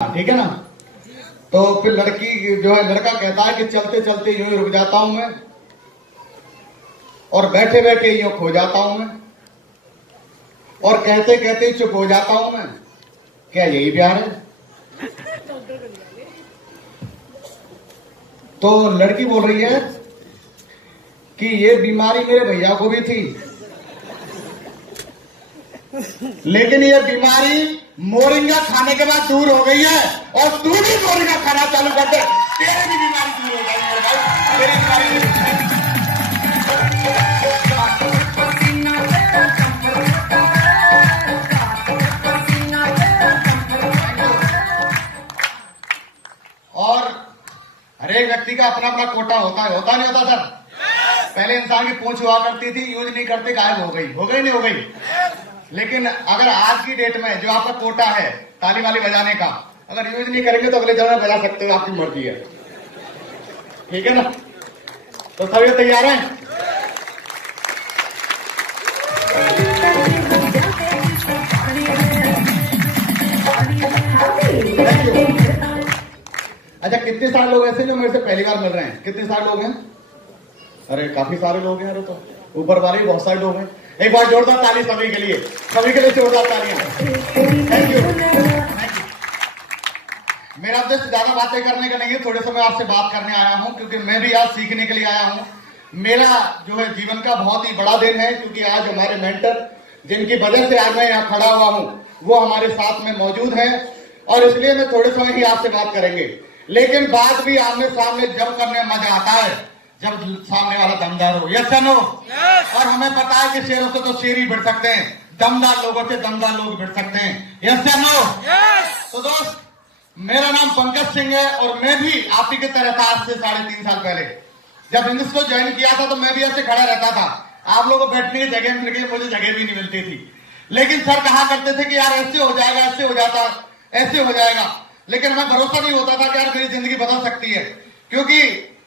ठीक है ना। तो फिर लड़की जो है, लड़का कहता है कि चलते चलते यूं ही रुक जाता हूं मैं, और बैठे बैठे यूं खो जाता हूं मैं, और कहते कहते चुप हो जाता हूं मैं। क्या यही प्यार है? तो लड़की बोल रही है कि ये बीमारी मेरे भैया को भी थी, लेकिन ये बीमारी मोरिंगा खाने के बाद दूर हो गई है, और तू भी मोरिंगा खाना चालू कर दे, तेरी भी बीमारी दूर हो जाएगी मेरे भाई, तेरी बीमारी। और हरेक व्यक्ति का अपना अपना कोटा होता है, होता नहीं होता सर? पहले इंसान की पूंछ हुआ करती थी, यूज नहीं करते, गायब हो गई, हो गई नहीं हो गई। लेकिन अगर आज की डेट में जो आपका कोटा है ताली वाली बजाने का, अगर यूज नहीं करेंगे तो अगले जगह बजा सकते हो, आपकी मर्जी है। ठीक है ना? तो सभी तैयार हैं? अच्छा, कितने सारे लोग ऐसे जो मेरे से पहली बार मिल रहे हैं? कितने सारे लोग हैं? अरे काफी सारे लोग हैं। अरे तो ऊपर वाले भी बहुत सारे लोग हैं। एक बार जोरदार ताली सभी के लिए, सभी के लिए जोरदार तालियां। Thank you, thank you. मेरा उद्देश्य ज्यादा बातें करने का नहीं है, थोड़े समय आपसे बात करने आया हूं, क्योंकि मैं भी आज सीखने के लिए आया हूं। मेरा जो है जीवन का बहुत ही बड़ा दिन है, क्योंकि आज हमारे मेंटर, जिनकी वजह से आज मैं यहाँ खड़ा हुआ हूं, वो हमारे साथ में मौजूद हैं, और इसलिए मैं थोड़े समय ही आपसे बात करेंगे। लेकिन बात भी आमने सामने जब करने में मजा आता है, जब सामने वाला दमदार हो। यस या नो? और हमें पता है कि शेरों से तो शेर ही भिड़ सकते हैं, दमदार लोगों से दमदार लोग भिड़ सकते हैं। यस या नो? तो दोस्त, मेरा नाम पंकज सिंह है, और मैं भी आप ही की तरह था आज से 3.5 साल पहले। जब बिजनेस को ज्वाइन किया था तो मैं भी ऐसे खड़ा रहता था, आप लोगों को बैठने की जगह मिल गई, मुझे जगह भी नहीं मिलती थी। लेकिन सर कहा करते थे कि यार ऐसे हो जाएगा, ऐसे हो जाता, ऐसे हो जाएगा। लेकिन हमें भरोसा नहीं होता था कि यार मेरी जिंदगी बदल सकती है, क्योंकि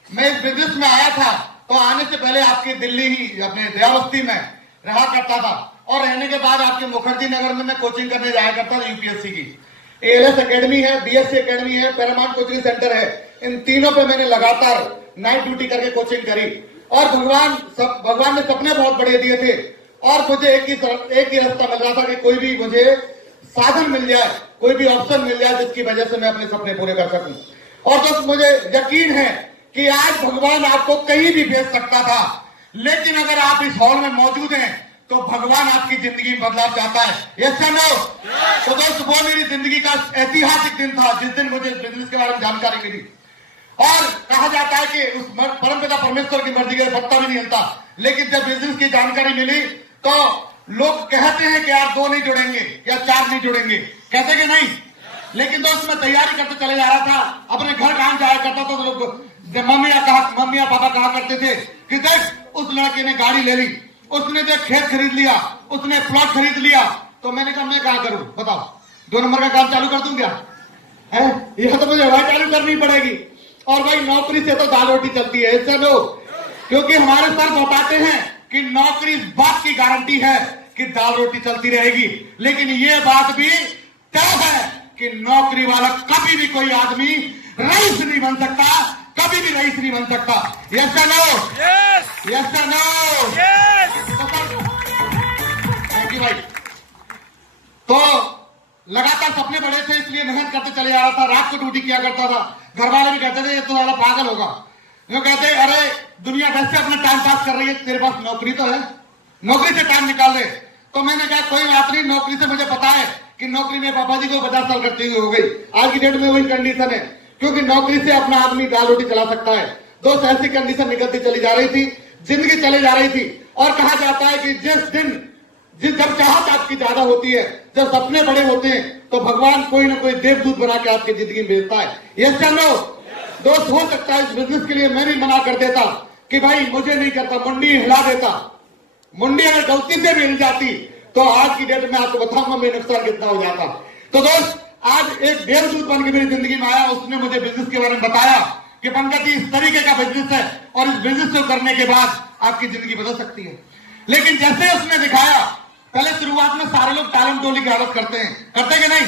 मैं इस बिजनेस में आया था तो आने से पहले आपकी दिल्ली ही अपने दयाबस्ती में रहा करता था, और रहने के बाद आपके मुखर्जी नगर में मैं कोचिंग करने जाया करता था यूपीएससी की। एएलएस एकेडमी है, बीएससी एकेडमी है, पैरामाउंट कोचिंग सेंटर है, इन तीनों पे मैंने लगातार नाइट ड्यूटी करके कोचिंग करी। और भगवान ने सपने बहुत बड़े दिए थे, और मुझे एक ही रास्ता मिल रहा था कि कोई भी मुझे साधन मिल जाए, कोई भी ऑप्शन मिल जाए जिसकी वजह से मैं अपने सपने पूरे कर सकूं। और दोस्त, मुझे यकीन है कि आज भगवान आपको कहीं भी भेज सकता था, लेकिन अगर आप इस हॉल में मौजूद हैं तो भगवान आपकी जिंदगी में बदलाव चाहता है। यस या नो? तो दोस्त, वो मेरी जिंदगी का ऐतिहासिक दिन था जिस दिन मुझे बिजनेस के बारे में जानकारी मिली। और कहा जाता है कि उस परमपिता परमेश्वर की मर्जी के पत्ता भी नहीं हिलता, लेकिन जब बिजनेस की जानकारी मिली तो लोग कहते हैं कि यार 2 नहीं जुड़ेंगे या 4 नहीं जुड़ेंगे, कहते कि नहीं। लेकिन दोस्त, मैं तैयारी करते चले जा रहा था, अपने घर काम जाया करता था, तो लोग मम्मी या पापा कहा करते थे कि देख उस लड़के ने गाड़ी ले ली, उसने देख खेत खरीद लिया, उसने प्लॉट खरीद लिया। तो मैंने कहा मैं क्या करूं बताओ, 2 नंबर का काम चालू कर दूं क्या? है यह तो मुझे हवा चालू करनी पड़ेगी। और भाई नौकरी से तो दाल रोटी चलती है, इससे लो, क्योंकि हमारे सर बताते हैं कि नौकरी इस बात की गारंटी है कि दाल रोटी चलती रहेगी, लेकिन ये बात भी तय है कि नौकरी वाला कभी भी कोई आदमी रईस नहीं बन सकता, कभी भी रईस नहीं बन सकता। यस या नो? यस या नो? थैंक यू भाई। तो लगातार सपने बड़े थे, इसलिए मेहनत करते चले जा रहा था, रात को ड्यूटी किया करता था। घर वाले भी कहते थे ये तो वाला पागल होगा, वो कहते अरे दुनिया वैसे अपना टाइम पास कर रही है, तेरे पास नौकरी तो है, नौकरी से टाइम निकाल ले। तो मैंने कहा कोई बात नहीं, नौकरी से मुझे पता है कि नौकरी में पापा जी को 50 साल करते हुए हो गई। आज की डेट में वही कंडीशन है, क्योंकि नौकरी से अपना आदमी दाल रोटी चला सकता है। दोस्त, ऐसी कंडीशन निकलती चली जा रही थी, जिंदगी चली जा रही थी। और कहा जाता है कि जब चाहत आपकी ज्यादा होती है, जब सपने बड़े होते हैं, तो भगवान कोई ना कोई देवदूत बना के आपकी जिंदगी में भेजता है। यस या नो? दोस्त, हो सकता है इस बिजनेस के लिए मैं भी मना कर देता कि भाई मुझे नहीं करता, मुंडी हिला देता। मुंडी अगर गलती से भी हिल जाती तो आज की डेट में आपको बताऊंगा मेरा नुकसान कितना हो जाता। तो दोस्त, आज एक देवदूत बन के मेरी जिंदगी में आया, उसने मुझे बिजनेस के बारे में बताया कि पंकज जी इस तरीके का बिजनेस है, और इस बिजनेस को करने के बाद आपकी जिंदगी बदल सकती है। लेकिन जैसे उसने दिखाया, पहले शुरुआत में सारे लोग टालम टोली की हालत करते हैं, करते कि नहीं?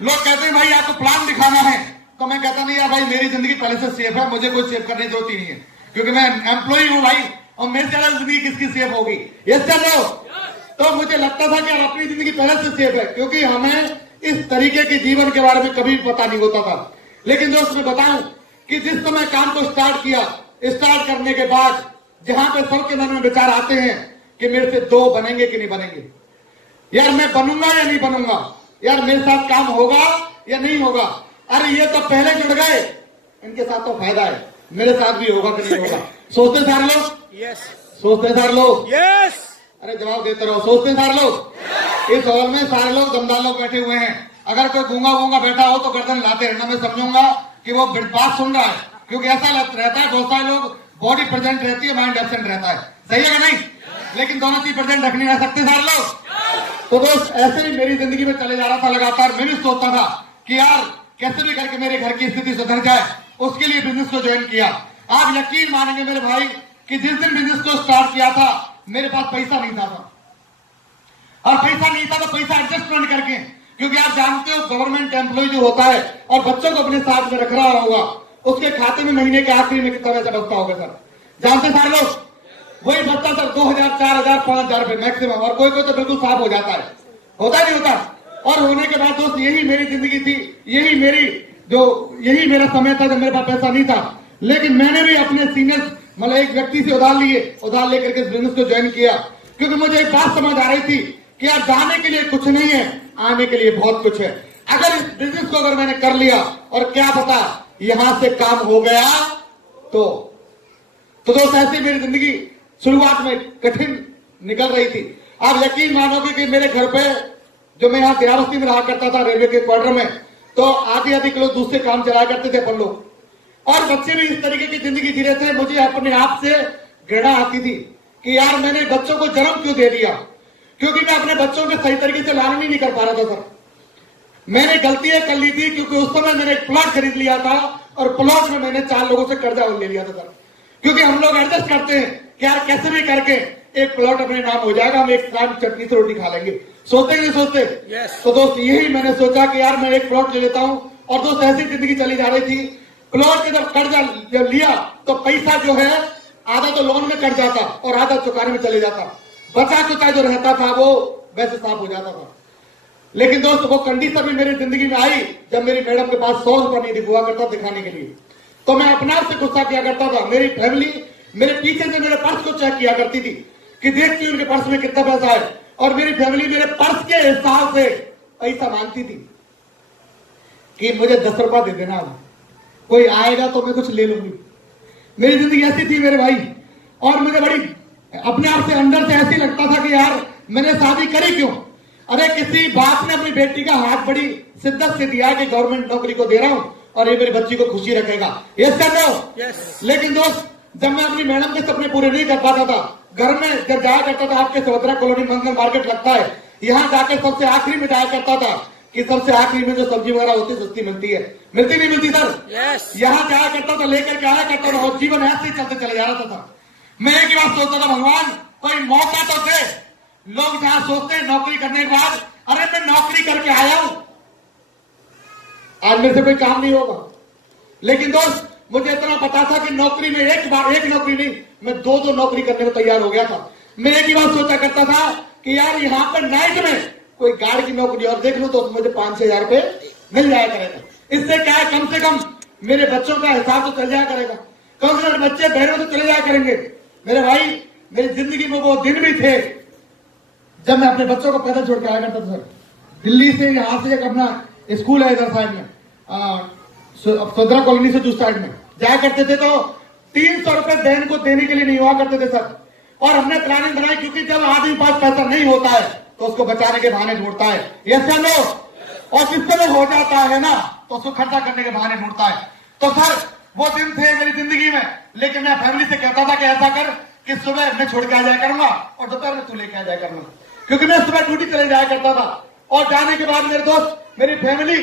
लोग कहते हैं भाई आपको प्लान दिखाना है, तो मैं कहता नहीं यार भाई मेरी जिंदगी पहले से सेफ है, मुझे कोई सेव करने की जरूरत ही नहीं है, क्योंकि मैं एम्प्लॉय हूं भाई, और मेरे से ज्यादा जिंदगी किसकी सेफ होगी? Yes sir no. तो मुझे लगता था कि यार अपनी जिंदगी पहले से सेफ है, क्योंकि हमें इस तरीके के जीवन के बारे में कभी भी पता नहीं होता था। लेकिन दोस्त मैं बताऊं कि जिस समय काम को स्टार्ट किया, स्टार्ट करने के बाद जहां पे सबके मन में विचार आते हैं कि मेरे से 2 बनेंगे कि नहीं बनेंगे, यार मैं बनूंगा या नहीं बनूंगा, यार मेरे साथ काम होगा या नहीं होगा, अरे ये तो पहले जुड़ गए, इनके साथ तो फायदा है, मेरे साथ भी होगा कि नहीं होगा। सोचते सारे लोग? यस। सोचते सारे लोग? यस। अरे जवाब देते रहो, सोचते सारे लोग? इस हॉल में सारे लोग दमदार लोग बैठे हुए हैं, अगर कोई गूंगा गूंगा बैठा हो तो गर्दन लाते रहना, मैं समझूंगा कि वो बात सुन रहा है, क्योंकि ऐसा रहता है बहुत सारे लोग बॉडी प्रेजेंट रहती है, माइंड एब्सेंट रहता है, सही है कि नहीं? लेकिन दोनों चीज प्रेजेंट रख नहीं रह सकते सारे लोग। तो दोस्त ऐसे ही मेरी जिंदगी में चले जा रहा था लगातार, मैं भी सोचता था कि यार कैसे भी करके मेरे घर की स्थिति सुधर जाए, उसके लिए बिजनेस को ज्वाइन किया। आप यकीन मानेंगे मेरे भाई कि जिस दिन बिजनेस को स्टार्ट किया था मेरे पास पैसा नहीं था, और पैसा नहीं था तो पैसा एडजस्टमेंट करके, क्योंकि आप जानते हो गवर्नमेंट एम्प्लॉय जो होता है और बच्चों को अपने साथ में रख रहा होगा, उसके खाते में महीने के आखिरी में कितना पैसा बचता होगा सर? जानते सारे लोग? वही बचता सर 2000, 4000, 5000 रुपए मैक्सिमम, और कोई कोई तो बिल्कुल साफ हो जाता है, होता नहीं होता? और होने के बाद दोस्त यही मेरी जिंदगी थी, यही मेरा समय था जब मेरे पास पैसा नहीं था। लेकिन मैंने भी अपने सीनियर मतलब एक व्यक्ति से उधार लेकर के इस बिजनेस को ज्वाइन किया, क्योंकि मुझे एक बात समझ आ रही थी कि यार जाने के लिए कुछ नहीं है, आने के लिए बहुत कुछ है। अगर इस बिजनेस को अगर मैंने कर लिया और क्या पता यहां से काम हो गया तो दोस्त ऐसी मेरी जिंदगी शुरुआत में कठिन निकल रही थी। आप यकीन मानोगे कि मेरे घर पे जो मैं यहाँ देहावस्ती में रहा करता था रेलवे के क्वार्टर में, तो आधी किलो दूसरे काम चलाया करते थे अपन लोग, और बच्चे भी इस तरीके की जिंदगी जी रहे थे। मुझे अपने आप से घृणा आती थी कि यार मैंने बच्चों को जन्म क्यों दे दिया, क्योंकि मैं अपने बच्चों के सही तरीके से लालन ही नहीं कर पा रहा था सर। मैंने गलतियां कर ली थी, क्योंकि उस समय मैंने एक प्लॉट खरीद लिया था और प्लॉट में मैंने 4 लोगों से कर्जा ले लिया था सर, क्योंकि हम लोग एडजस्ट करते हैं कि यार कैसे भी करके एक प्लॉट अपने नाम हो जाएगा, हम एक साथ चटनी से रोटी खा लेंगे। सोचते नहीं सोचते? yes. तो दोस्त यही मैंने सोचा कि यार मैं एक प्लॉट ले लेता हूं, और दोस्त ऐसी जिंदगी चली जा रही थी। प्लॉट के जब कर्जा जब लिया तो पैसा जो है आधा तो लोन में कट जाता और आधा चुकाने में चले जाता, बचा कुचा जो रहता था वो वैसे साफ हो जाता था। लेकिन दोस्त वो कंडीशन भी मेरी जिंदगी में आई जब मेरी मैडम के पास 100 रुपया नहीं हुआ करता दिखाने के लिए, तो मैं अपने आप से गुस्सा किया करता था। मेरी फैमिली मेरे पीछे से मेरे पर्स को चेक किया करती थी कि देखती उनके पर्स में कितना पैसा है, और मेरी फैमिली मेरे पर्स के हिसाब से पैसा मांगती थी कि मुझे 10 रुपया दे देना, कोई आएगा तो मैं कुछ ले लूंगी। मेरी जिंदगी ऐसी थी मेरे भाई, और मुझे बड़ी अपने आप से अंदर से ऐसी लगता था कि यार मैंने शादी करी क्यों? अरे किसी बाप ने अपनी बेटी का हाथ बड़ी शिद्दत से दिया कि गवर्नमेंट नौकरी को दे रहा हूं और ये मेरी बच्ची को खुशी रखेगा, यस कर रहे हो? लेकिन दोस्त जब मैं अपनी मैडम के सपने पूरे नहीं कर पाता था, घर में जब जाया करता था, आपके सहोदरा कॉलोनी मंगल मार्केट लगता है, यहाँ जाकर सबसे आखिरी में जाया करता था कि सबसे आखिरी में जो सब्जी वगैरह होती सस्ती मिलती है, मिलती नहीं मिलती सर? यहाँ जाया करता था, लेकर के आया करता था, और जीवन ऐसे ही चलते चले जा रहा था। मैं एक ही बात सोचता था, भगवान कोई मौका तो दे। लोग जहां सोचते हैं नौकरी करने के बाद, अरे मैं नौकरी करके आया हूं, आज मेरे से कोई काम नहीं होगा। लेकिन दोस्त मुझे इतना पता था कि नौकरी में एक नौकरी नहीं, मैं 2 नौकरी करने को तैयार हो गया था। मैं एक ही बात सोचा करता था कि यार यहाँ पर नाइट में कोई गार्ड की नौकरी और देख लूं तो मुझे 5-6 हजार रुपए मिल जाया करेगा। इससे क्या है, कम से कम मेरे बच्चों का हिसाब तो चल जाया करेगा, कम से कम बच्चे बहनों तो चले जाया करेंगे। मेरे भाई मेरी जिंदगी में वो दिन भी थे जब मैं अपने बच्चों को पैदल छोड़ के आया करता था सर। दिल्ली से यहाँ से एक अपना स्कूल है इधर साइड में, सदरा कॉलोनी से दूसरी साइड में जाया करते थे, तो 300 रुपए बहन को देने के लिए नहीं हुआ करते थे सर। और हमने प्लानिंग बनाई, क्योंकि जब आदमी पास पैसा नहीं होता है तो उसको बचाने के बहाने ढूंढता है, यस सर नो? और जिस समय हो जाता है ना तो उसको खर्चा करने के बहाने ढूंढता है। तो सर वो दिन थे मेरी जिंदगी में। लेकिन मैं फैमिली से कहता था कि ऐसा कर कि सुबह मैं छोड़ के आ जाया करूंगा और दोपहर में तू लेके आ जाया करूंगा, क्योंकि मैं सुबह ड्यूटी चले जाया करता था। और जाने के बाद मेरे दोस्त मेरी फैमिली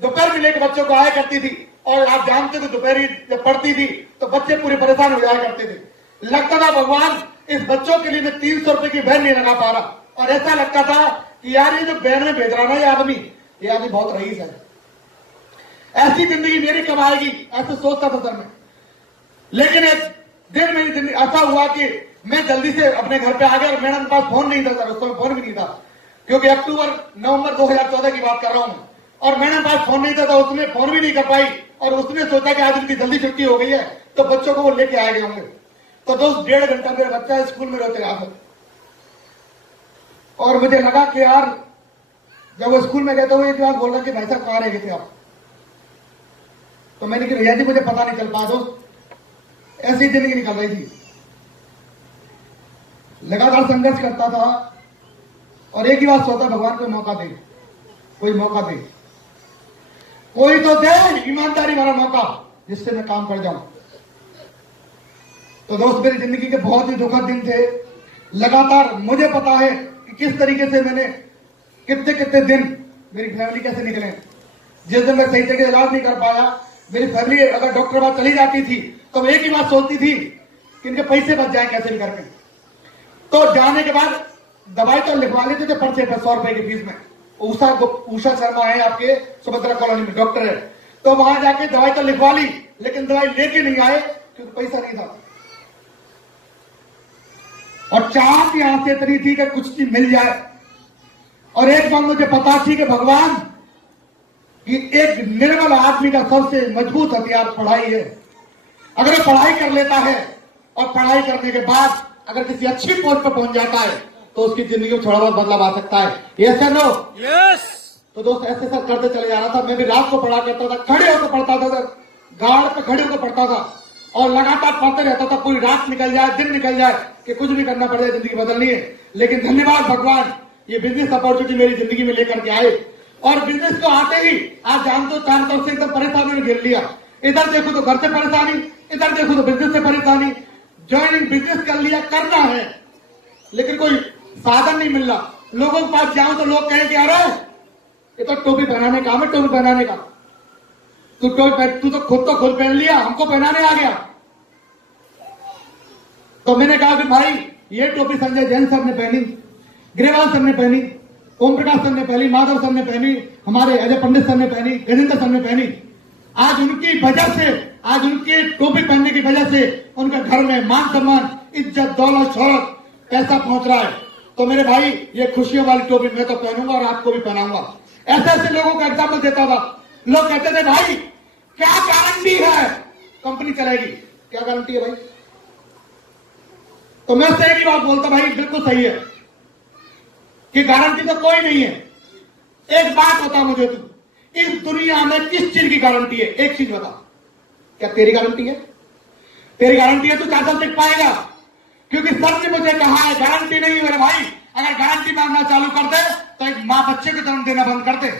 दोपहर में लेकर बच्चों को आया करती थी, और आप जानते थे दोपहरी जब पड़ती थी तो बच्चे पूरे परेशान हो जाया करते थे। लगता था भगवान इस बच्चों के लिए मैं 300 रुपए की वैन नहीं लगा पा रहा, और ऐसा लगता था कि यार ये जो वैन में भेज रहा ना ये आदमी, ये आदमी बहुत रईस है, ऐसी जिंदगी मेरी कब आएगी, ऐसे सोचता था सर में। लेकिन एक दिन मेरी जिंदगी ऐसा हुआ कि मैं जल्दी से अपने घर पे आ गया और मैडम के पास फोन नहीं था सर, उस समय फोन भी नहीं था, क्योंकि नवंबर 2014 की बात कर रहा हूं, और मैडम पास फोन नहीं था तो उसने फोन भी नहीं कर पाई, और उसने सोचा कि आज उनकी जल्दी छुट्टी हो गई है तो बच्चों को वो लेके आए गए होंगे। तो दोस्त 1.5 घंटा मेरा बच्चा स्कूल में रोते रहा, और मुझे लगा कि यार जब वो स्कूल में गए तो वो एक बात बोल रहा कि भाई साहब कहां रह गए थे आप, तो मैंने कहा भैया जी मुझे पता नहीं चल पा, दोस्त ऐसी जिंदगी निकल रही थी, लगातार संघर्ष करता था, और एक ही बात सोचा भगवान कोई मौका दे, कोई मौका दे, कोई तो दे ईमानदारी वाला मौका जिससे मैं काम कर जाऊं। तो दोस्त मेरी जिंदगी के बहुत ही दुखद दिन थे, लगातार मुझे पता है कि किस तरीके से मैंने कितने कितने दिन मेरी फैमिली कैसे निकले। जिस दिन मैं सही जगह इलाज नहीं कर पाया, मेरी फैमिली अगर डॉक्टर पास चली जाती थी तो एक ही बात सोचती थी कि इनके पैसे बच जाए कैसे भी करके। तो जाने के बाद दवाई तो लिखवा लेते थे पर्चे पर 100 रुपए की फीस में। उषा शर्मा है आपके सुभद्रा कॉलोनी में डॉक्टर है, तो वहां जाके दवाई तो लिखवा ली, लेकिन दवाई लेके नहीं आए क्योंकि पैसा नहीं था, और चाहत यहां से इतनी थी कि कुछ चीज मिल जाए। और एक बात मुझे पता थी कि भगवान कि एक निर्मल आदमी का सबसे मजबूत हथियार पढ़ाई है। अगर वो पढ़ाई कर लेता है और पढ़ाई करने के बाद अगर किसी अच्छी पोस्ट पर पहुंच जाता है तो उसकी जिंदगी में थोड़ा बहुत बदलाव आ सकता है। यस या नो? यस। तो दोस्त ऐसे सर करते चले जा रहा था। मैं भी रात को पढ़ा करता था, खड़े होकर पढ़ता था सर, गाड़ पे खड़े होकर पढ़ता था, और लगातार पढ़ते रहता था, पूरी रात निकल जाए, दिन निकल जाए, कि कुछ भी करना पड़ जाए, जिंदगी बदलनी है। लेकिन धन्यवाद भगवान, ये बिजनेस अपॉर्चुनिटी मेरी जिंदगी में लेकर के आए, और बिजनेस को आते ही आज जानते हो चारों तरफ से एकदम परेशानी में घेर लिया। इधर देखो तो घर से परेशानी, इधर देखो तो बिजनेस से परेशानी। ज्वाइनिंग बिजनेस कर लिया, करना है, लेकिन कोई साधन नहीं मिल रहा। लोगों के पास जाऊं तो लोग कहें कि अरे ये तो टोपी पहनाने का है, टोपी पहनाने का, तू तो खुद पहन लिया, हमको पहनाने आ गया। तो मैंने कहा कि भाई ये टोपी संजय जैन सर ने पहनी, ग्रेवाल सर ने पहनी, ओम प्रकाश सर ने पहनी, माधव सर ने पहनी, हमारे अजय पंडित सर ने पहनी, गजेंद्र सर ने पहनी। आज उनकी वजह से, आज उनकी टोपी पहनने की वजह से उनके घर में मान सम्मान, इज्जत, दौलत, शोहरत कैसा पहुंच रहा है। तो मेरे भाई ये खुशियों वाली टोपी मैं तो पहनूंगा और आपको भी पहनाऊंगा। ऐसे ऐसे लोगों का एग्जाम्पल देता था। लोग कहते थे भाई क्या गारंटी है कंपनी चलेगी, क्या गारंटी है भाई? तो मैं उससे एक ही बात बोलता, भाई बिल्कुल सही है कि गारंटी तो कोई नहीं है। एक बात बता मुझे, तू इस दुनिया में किस चीज की गारंटी है? एक चीज बता, क्या तेरी गारंटी है? तेरी गारंटी है तो 4 साल टिक पाएगा, क्योंकि सर ने मुझे कहा है गारंटी नहीं है मेरे भाई। अगर गारंटी मांगना चालू कर दे तो एक मां बच्चे को जन्म देना बंद कर दे,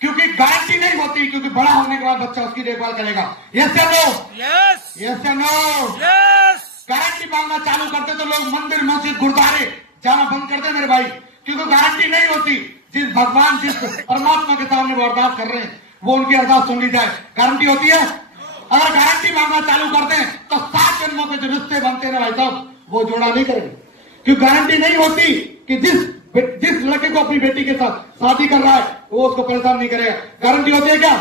क्योंकि गारंटी नहीं होती, क्योंकि बड़ा होने के बाद बच्चा उसकी देखभाल करेगा। यस या नो? यस। यस या नो? यस। गारंटी मांगना चालू करते तो लोग मंदिर, मस्जिद, गुरुद्वारे जाना बंद कर दे मेरे भाई, क्योंकि गारंटी नहीं होती। जिस भगवान, जिस परमात्मा के सामने वो अरदास कर रहे हैं वो उनकी अरदास सुन ली जाए, गारंटी होती है? अगर गारंटी मांगना चालू कर दें तो 7 जन्मों के जो रिश्ते बनते हैं भाई साहब वो जोड़ा नहीं करेंगे, क्योंकि गारंटी नहीं होती कि जिस लड़के को अपनी बेटी के साथ शादी कर रहा है वो उसको परेशान नहीं करेगा। गारंटी होती है क्या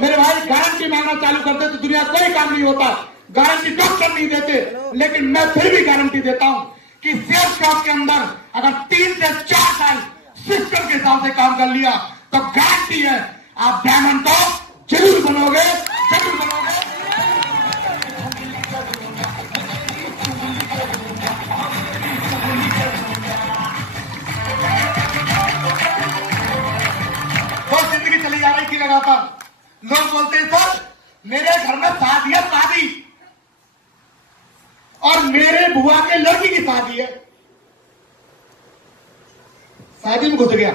मेरे भाई? गारंटी मांगना चालू करते तो दुनिया कोई काम नहीं होता। गारंटी डॉक्टर नहीं देते, लेकिन मैं फिर भी गारंटी देता हूं कि सेल्स शॉप के अंदर अगर 3 से 4 साल सिस्टम के हिसाब से काम कर लिया तो गारंटी है आप डायमंड तो जरूर बनोगे, जरूर बनोगे। बहुत जिंदगी चली जा रही थी लगातार। लोग बोलते हैं सर मेरे घर में शादी है, शादी, और मेरे बुआ के लड़की की शादी है। शादी में घुस गया,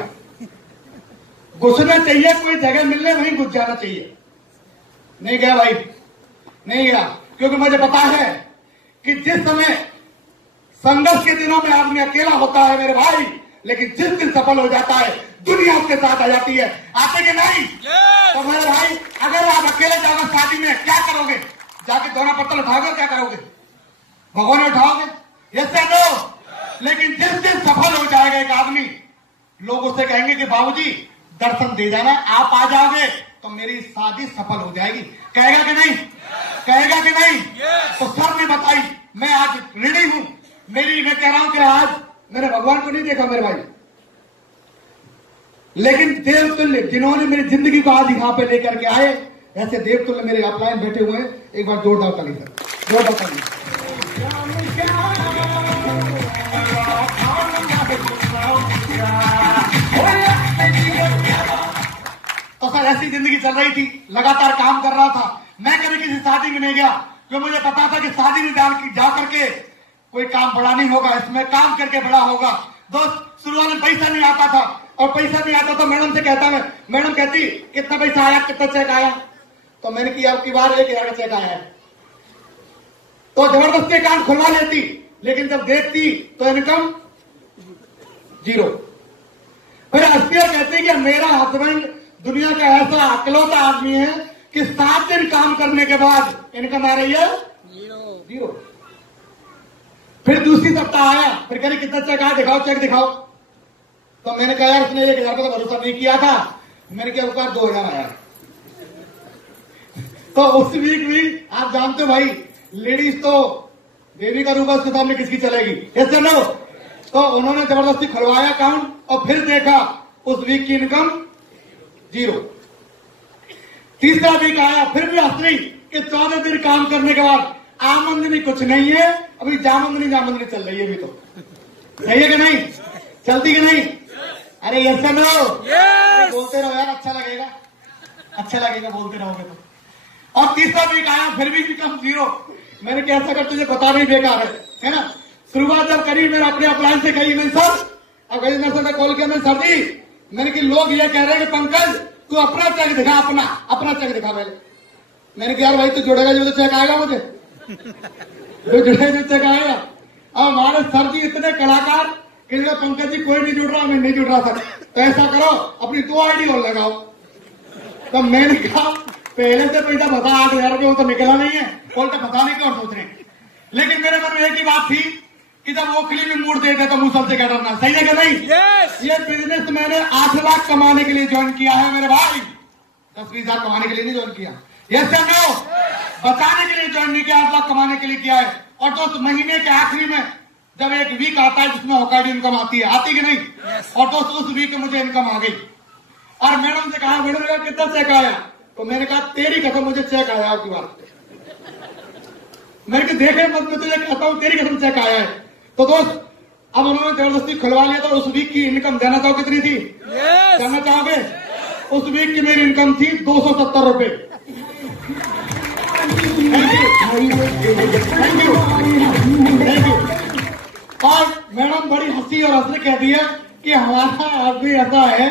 घुसना चाहिए, कोई जगह मिलने वहीं घुस जाना चाहिए। नहीं गया भाई, नहीं गया, क्योंकि मुझे पता है कि जिस समय संघर्ष के दिनों में आदमी अकेला होता है मेरे भाई, लेकिन जिस दिन सफल हो जाता है दुनिया उसके साथ आ जाती है। आते कि नहीं? तो मेरे भाई अगर आप अकेले जाओगे शादी में क्या करोगे? जाके दोना पत्तल उठाओगे, क्या करोगे? भगवान उठाओगे? यस या नो? लेकिन जिस दिन सफल हो जाएगा एक आदमी, लोग उससे कहेंगे कि बाबूजी दर्शन दे जाना, आप आ जाओगे तो मेरी शादी सफल हो जाएगी। कहेगा कि नहीं? कहेगा कि नहीं? तो सर ने बताई, मैं आज रेडी हूं। मैं कह रहा हूं कि आज मैंने भगवान को नहीं देखा मेरे भाई, लेकिन देवतुल्य जिन्होंने मेरी जिंदगी को आज यहाँ पे लेकर के आए, ऐसे देवतुल्य मेरे अपलाइन बैठे हुए हैं। एक बार जोरदार ताली सर, जोरदार ताली। तो सर ऐसी जिंदगी चल रही थी, लगातार काम कर रहा था। मैं कभी किसी शादी में नहीं गया, क्योंकि मुझे पता था कि शादी में जा करके कोई काम बड़ा नहीं होगा, इसमें काम करके बड़ा होगा। दोस्त शुरुआत में पैसा नहीं आता था, और पैसा नहीं आता तो मैडम से कहता मैं, मैडम कहती कितना पैसा आया, कितना चेक आया? तो मैंने किया अब की बार 1000 का चेक आया है, तो जबरदस्ती अकाउंट खुलवा लेती, लेकिन जब देखती तो इनकम 0। फिर हस्तियां कहती कि मेरा हस्बैंड दुनिया का ऐसा अकलौता आदमी है कि 7 दिन काम करने के बाद इनकम आ रही है 0। फिर दूसरी सप्ताह आया, फिर कह रही कितना चेक आया, दिखाओ चेक दिखाओ। तो मैंने कहा यार उसने 1000 का भरोसा नहीं किया था, मैंने क्या ऊपर 2000 आया। तो उस वीक भी आप जानते हो भाई, लेडीज तो देवी का रूप है, उसके सामने किसकी चलेगी, ऐसे नो। तो उन्होंने जबरदस्ती खुलवाया अकाउंट, और फिर देखा उस वीक की इनकम 0। तीसरा वीक आया, फिर भी हंसी कि 14 दिन काम करने के बाद आमदनी कुछ नहीं है, अभी जामंदनी चल रही है अभी। तो सही है कि नहीं? चलती कि नहीं? अरे यस नो, बोलते रहो यार, अच्छा लगेगा बोलते रहोगे तो। और तीसरा वीक आया, फिर भी इनकम 0। मैंने कैसा कर तुझे पता नहीं, बेकार है ना। शुरुआत जब करी मैंने अपने अपलाइन से कही, मैंने सर अब गई सर ने कॉल किया, मैं सर जी मैंने कि लोग ये कह रहे हैं कि पंकज तू अपना चेक दिखा, अपना चेक दिखा। मैंने कहा यार भाई तू जुड़ेगा जो तो चेक आएगा मुझे, जो जुड़ेगा जो चेक आएगा। अब हमारे सर जी इतने कलाकार कि पंकज जी कोई नहीं जुड़ रहा, मैं नहीं जुड़ रहा सर, तो ऐसा करो अपनी 2 ID और लगाओ। तो मैंने कहा पहले से पैसा बता 8000 रुपये, वो तो निकला नहीं है, उल्टा बताने की और सोच रहे। लेकिन मेरे मन में एक ही बात थी कि जब वो क्लिप में मूड देते तो मुंह सबसे क्या डरना, सही है कि नहीं? ये बिजनेस मैंने 8 लाख कमाने के लिए ज्वाइन किया है मेरे भाई, 10-20 हजार कमाने के लिए नहीं ज्वाइन किया। यस या नो? बचाने के लिए ज्वाइन नहीं किया, 8 लाख कमाने के लिए किया है। और दोस्त महीने के आखिरी में जब एक वीक आता है जिसमें हॉकाइड इनकम आती है, आती कि नहीं? और दोस्त उस वीक में मुझे इनकम आ गई। और मैडम से कहा, मैडम ने कितना चेक आया? तो मैंने कहा तेरी कसम मुझे चेक आया आपकी बात। मैंने देखे मत, मैं तुझे कहता हूं तेरी कसम चेक आया है। तो दोस्त अब उन्होंने जबरदस्ती खुलवा लिया, तो उस वीक की इनकम देना चाहो कितनी थी? जानना चाहोगे? उस वीक की मेरी इनकम थी 270 रुपए। Thank you. और मैडम बड़ी हंसी और हंस कह दिया कि हमारा आदमी ऐसा है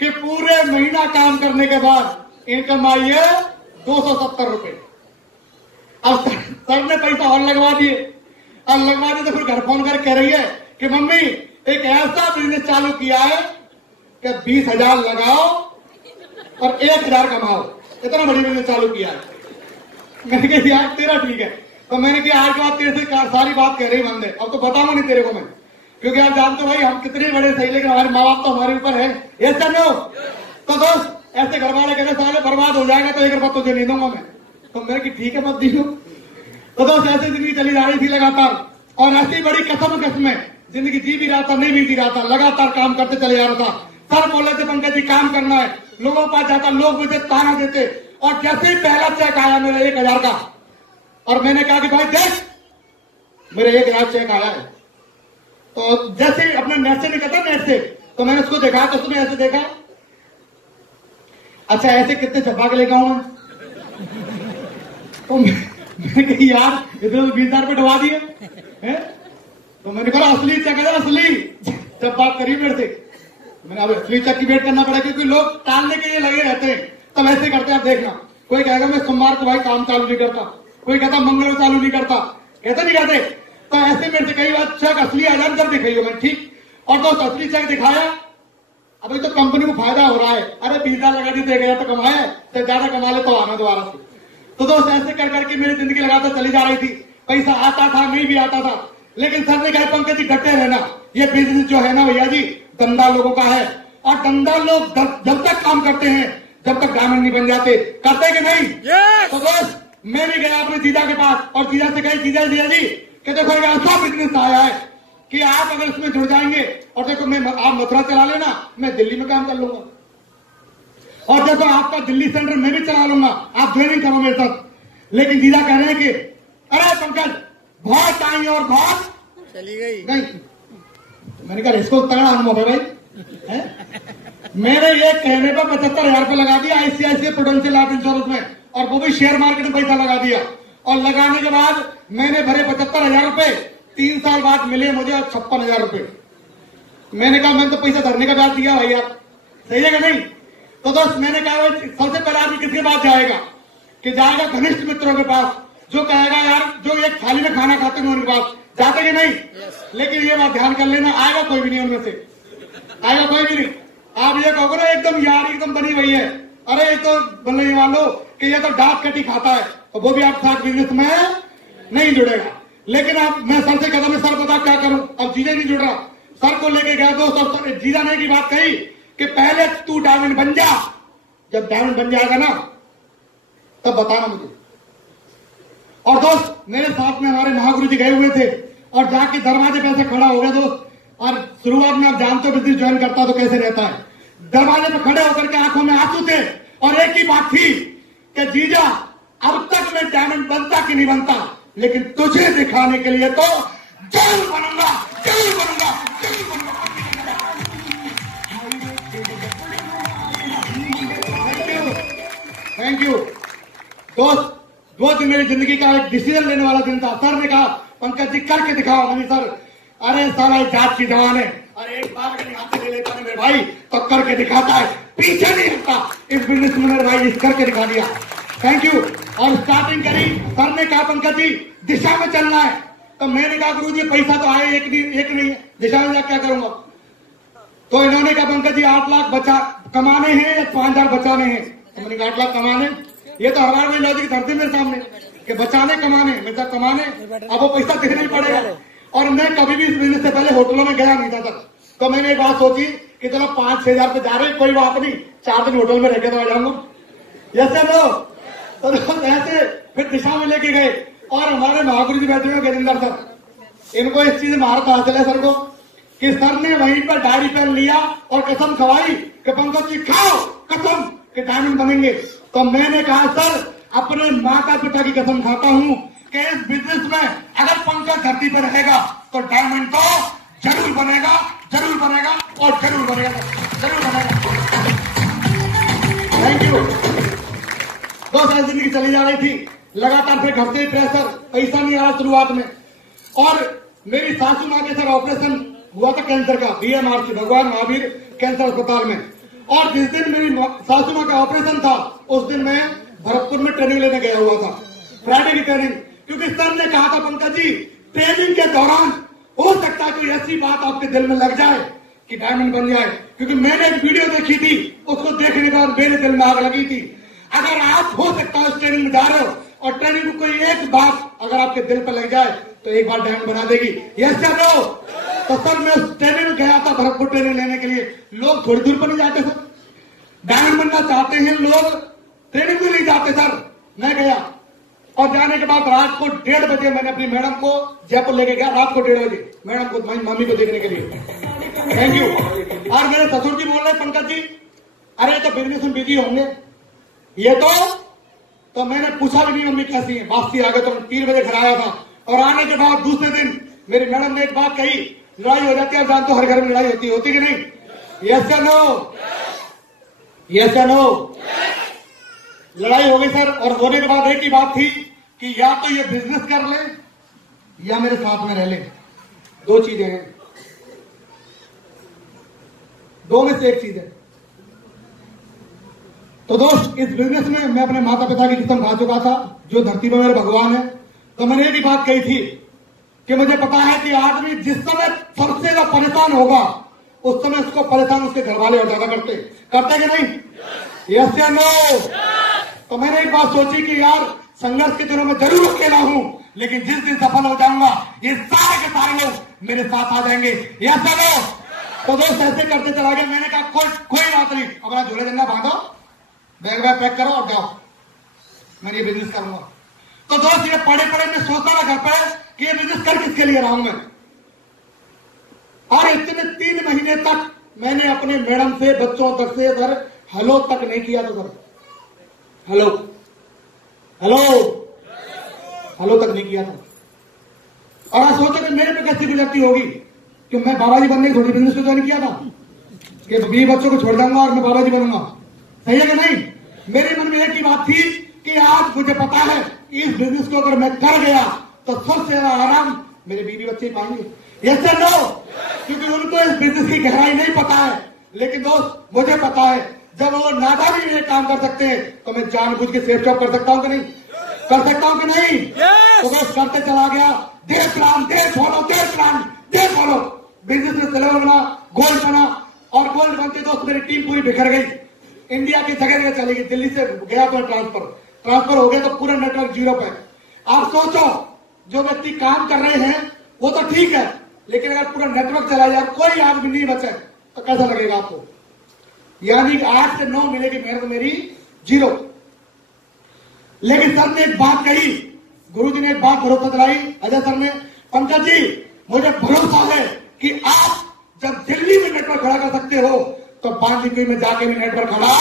कि पूरे महीना काम करने के बाद इनकम आई है 270 रुपए। अब सर ने पैसा और लगवा दिए, तो फिर घर फोन कर कह रही है कि मम्मी एक ऐसा बिजनेस चालू किया है कि 20,000 लगाओ और 1,000 कमाओ, इतना बड़ी बिजनेस चालू किया है। मैंने कहा यार तेरा ठीक है। तो मैंने कहा आज के बाद तेरे से सारी बात कह रही बंदे, अब तो बताऊंगा नहीं तेरे को मैं, क्योंकि आप जानते हो भाई हम कितने बड़े सही, लेकिन हमारे माँ बाप तो हमारे ऊपर है। ये सब नो। तो दोस्त ऐसे घर वाले कहते साले बर्बाद हो जाएगा तो 1 रुपया तुझे नहीं दूंगा मैं। तो मैं कि ठीक है मत दी। तो दोस्त ऐसे जिंदगी चली जा रही थी लगातार, और ऐसी बड़ी कसम में जिंदगी जी भी रहा था, नहीं भी जी रहा था, लगातार काम करते चले जा रहा था। सर बोले थे पंकज जी काम करना है, लोगों के पास जाता, लोग मुझे ताना देते। और जैसे ही पहला चेक आया मेरा 1,000 का, और मैंने कहा कि भाई देख मेरे 1,000 चेक आया है, तो जैसे ही अपने नेट से निकलता नेट से, तो मैंने उसको देखा, तो उसने ऐसे देखा, अच्छा ऐसे कितने छपा के लेकर आऊं मैं? तो मैंने कहा यार इधर 20,000 रुपये डबा दिए। तो मैंने कहा असली चेक है, असली। जब बात करी मेरे से, मैंने अब असली चेक की वेट करना पड़ा, क्योंकि लोग टालने के लिए लगे रहते हैं। तब ऐसे करते हैं, आप देखना, कोई कहेगा मैं सोमवार को भाई काम चालू नहीं करता, कोई कहता मंगल को चालू नहीं करता, कहते नहीं कहते। तो ऐसे मेरे से कई बार चेक असली आ जाए जब दिखाइए मैं, ठीक। और दोस्त असली चेक दिखाया, अभी तो कंपनी को फायदा हो रहा है, अरे 20,000 लगा दी, 1,000 तो कमाया, तो ज्यादा कमा ले तो आना दोबारा से। तो दोस्त ऐसे कर करके मेरी जिंदगी लगातार चली जा रही थी, पैसा आता था नहीं भी आता था। लेकिन सर ने कहा पंकज जी डटे रहना, ये बिजनेस जो है ना भैया जी धंधा लोगों का है, और धंधा लोग जब तक काम करते हैं जब तक डायमंड नहीं बन जाते। करते कि नहीं? Yes! तो दोस्त मैं भी गया अपने जीजा के पास और जीजा से कही, जीजा जी कि देखो एक ऐसा बिजनेस आया है कि आप अगर इसमें जुड़ जाएंगे और देखो आप मथुरा चला लेना, मैं दिल्ली में काम कर लूंगा, और देखो आपका दिल्ली सेंटर मैं भी चला लूंगा, आप ज्वाइनिंग करो मेरे साथ। लेकिन जीजा कह रहे हैं कि अरे पंकज बहुत आई और बहुत चली गई नहीं। मैंने कहा इसको तगड़ा अनुभव है भाई है? मैंने ये कहने पर 75,000 रुपये लगा दिया आईसीआईसीआई प्रूडेंशियल लाइफ इंश्योरेंस में, और वो भी शेयर मार्केट में पैसा लगा दिया, और लगाने के बाद मैंने भरे 75,000 रुपये, 3 साल बाद मिले मुझे 56,000 रुपये। मैंने कहा मैंने तो पैसा धरने का ब्याज दिया भाई यार, सही है कि नहीं? तो दोस्त मैंने कहा सबसे पहले आदमी किसके पास जाएगा? कि जाएगा घनिष्ठ मित्रों के पास, जो कहेगा यार जो एक थाली में खाना खाते हैं उनके पास जाते कि नहीं? लेकिन ये बात ध्यान कर लेना, आएगा कोई भी नहीं उनमें से, आएगा कोई भी नहीं। आप ये कहोगे ना एकदम यार एकदम बनी हुई है, अरे ये तो बोलने ये मान लो कि ये तो डाक कटी खाता है, तो वो भी आप साथ बिजनेस में नहीं जुड़ेगा। लेकिन आप मैं सर से कहता मैं सर बता क्या करूं, अब जीजा नहीं जुड़ रहा, सर को लेके गया दोस्त, और जीजा ने की बात कही कि पहले तू डायमंड बन जा, जब डायमंड बन जाएगा ना तब बताना मुझे। और दोस्त मेरे साथ में हमारे महागुरु जी गए हुए थे और जाके दरवाजे पे ऐसे खड़ा हो गया दोस्त, और शुरुआत में आप जानते हो बिजनेस ज्वाइन करता तो कैसे रहता है, दरवाजे पे खड़े होकर के आंखों में आंसू थे, और एक ही बात थी कि जीजा अब तक मैं डायमंड बनता कि नहीं बनता, लेकिन तुझे दिखाने के लिए तो जरूर बनूंगा, जरूर बनूंगा, जरूर बनूंगा। थैंक यू दोस्त। वो दिन मेरी जिंदगी का एक डिसीजन लेने वाला दिन था। सर ने कहा पंकज जी करके दिखाओ। मैंने सर अरे साला जात की जवान है, अरे एक बार अगर हाथ से ले लेता है मेरे भाई तो करके दिखाता है, पीछे नहीं हटता। इस बिजनेस में मेरे भाई इस करके दिखा दिया, थैंक यू। और स्टार्टिंग करी, सर ने कहा पंकज जी दिशा में चलना है, तो मैंने कहा गुरु जी पैसा तो आए एक नहीं है, दिशा में क्या करूंगा? तो इन्होंने कहा पंकज जी 8 लाख बचा कमाने हैं या 5,000 बचाने हैं? तो मैंने कहा 8 लाख कमाने। ये तो हर बार में लॉजिक धरती मेरे सामने कि बचाने कमाने, मैं तो कमाने, अब वो पैसा देना ही पड़ेगा। और मैं कभी भी इस बिजनेस से पहले होटलों में गया नहीं था तक, तो मैंने एक बात सोची कि चलो 5-6 हजार पे जा रहे कोई बात नहीं, 4 दिन होटल में रह के तो आ जाऊंगा, जैसे लो। तो ऐसे फिर दिशा में लेके गए, और हमारे महागुरु जी बैठे हुए गजेंद्र सर, इनको इस चीज में महारत हासिल है सर को, कि सर ने वहीं पर डायरी पेन लिया और कसम खवाई कि पंकज जी खाओ कसम कि डायमंड बनेंगे। तो मैंने कहा सर अपने माता पिता की कसम खाता हूं कि इस बिजनेस में अगर पंकज धरती पर रहेगा तो डायमंड तो जरूर बनेगा, जरूर बनेगा और जरूर बनेगा, जरूर बनेगा। Thank you. 2 साल जिंदगी चली जा रही थी, लगातार फिर घर से ही प्रेशर, पैसा नहीं आ रहा शुरुआत में, और मेरी सासू माँ के सर ऑपरेशन हुआ था कैंसर का, BMRC भगवान महावीर कैंसर अस्पताल में। और जिस दिन मेरी सासू माँ का ऑपरेशन था उस दिन मैं भरतपुर में ट्रेनिंग लेने गया हुआ था, फ्राइडे की ट्रेनिंग, क्योंकि सर ने कहा था पंकज जी ट्रेनिंग के दौरान हो सकता है कोई ऐसी बात आपके दिल में लग जाए कि डायमंड बन जाए। क्योंकि मैंने एक वीडियो देखी थी, उसको देखने के बाद मेरे दिल में आग लगी थी। अगर आप हो सकता है उस ट्रेनिंग में जा रहे हो और ट्रेनिंग में कोई एक बात अगर आपके दिल पर लग जाए तो एक बार डायमंड बना देगी, यस सर नो। तो सर मैं उस ट्रेनिंग में गया था भरतपुर ट्रेनिंग लेने के लिए। लोग थोड़ी दूर पर नहीं जाते सर, डायमंड बनना चाहते हैं लोग, ट्रेनिंग में नहीं जाते सर। मैं गया और जाने के बाद रात को 1:30 बजे मैंने अपनी मैडम को जयपुर लेके गया, रात को 1:30 बजे मैडम को, मम्मी को देखने के लिए, थैंक यू। और मेरे ससुर जी बोल रहे पंकज जी अरे तो बिजनेस में बिजी होंगे ये तो मैंने पूछा भी नहीं मम्मी कैसी है, वापसी आ गए तो 3 बजे घर आया था। और आने के बाद दूसरे दिन मेरी मैडम ने एक बात कही, लड़ाई हो जाती है, आप जानते हो हर घर में लड़ाई होती कि नहीं, यस या नो, यस या नो। लड़ाई हो गई सर, और होने के बाद एक ही बात थी कि या तो ये बिजनेस कर ले या मेरे साथ में रह ले, 2 चीजें हैं, 2 में से एक चीज है। तो दोस्त इस बिजनेस में मैं अपने माता पिता की कसम खा चुका था जो धरती पर मेरे भगवान है। तो मैंने एक ही बात कही थी कि मुझे पता है कि आदमी जिस समय सबसे ज्यादा परेशान होगा उस समय उसको परेशान उसके घर वाले और ज्यादा करते कि नहीं, यस या नो। तो मैंने एक बात सोची कि यार संघर्ष के दिनों में जरूर अकेला हूं, लेकिन जिस दिन सफल हो जाऊंगा ये सारे के सारे लोग मेरे साथ आ जाएंगे, यस या नो। तो दोस्त ऐसे करते चला गया। मैंने कहा कोई बात नहीं, अपना झोले जन्ना बांधो, बैग वैग पैक करो और जाओ, मैं ये बिजनेस करूंगा। तो दोस्त ये पड़े मैं सोचता रहा घर पर कि ये बिजनेस कर किसके लिए रहा हूं मैं। और इतने 3 महीने तक मैंने अपने मैडम से बच्चों तक से सर हेलो तक नहीं किया। तो सर हेलो तक नहीं किया था। और आज सोचो कि मेरे पे कैसी गुजरती होगी कि मैं बाबा जी बनने की थोड़ी बिजनेस को ज्वाइन किया था कि 20 बच्चों को छोड़ जाऊंगा और मैं बाबा जी बनूंगा। सही है कि नहीं? मेरे मन में एक ही बात थी कि आज मुझे पता है कि इस बिजनेस को अगर मैं कर गया तो सबसे ज्यादा आराम मेरे बीवी बच्चे पाएंगे। Yes sir no? क्योंकि उनको इस बिजनेस की गहराई नहीं पता है, लेकिन दोस्त मुझे पता है जब वो नादानी में काम कर सकते हैं तो मैं जानबूझ के सेफ जॉब कर सकता हूं कि नहीं? कर सकता हूं कि नहीं? तो बस करते चला गया। देश फॉलो बिजनेस में सिल्वर बना, गोल्ड बना, और गोल्ड बनते दोस्त मेरी टीम पूरी बिखर गई। इंडिया की जगह चली गई। दिल्ली से गया तो ट्रांसफर हो गया तो पूरा नेटवर्क जीरो पे। आप सोचो जो व्यक्ति काम कर रहे हैं वो तो ठीक है, लेकिन अगर पूरा नेटवर्क चला जाए कोई आदमी नहीं बचे तो कैसा लगेगा आपको? यानी 8 से 9 मिलेगी मेहनत मेरी जीरो। लेकिन सर ने एक बात कही, गुरुजी ने एक बात भरोसा दिलाई, अजय सर ने, पंकज जी मुझे भरोसा है कि आप जब दिल्ली में नेटवर्क खड़ा कर सकते हो तो बांदीकुई में जाके भी नेटवर्क खड़ा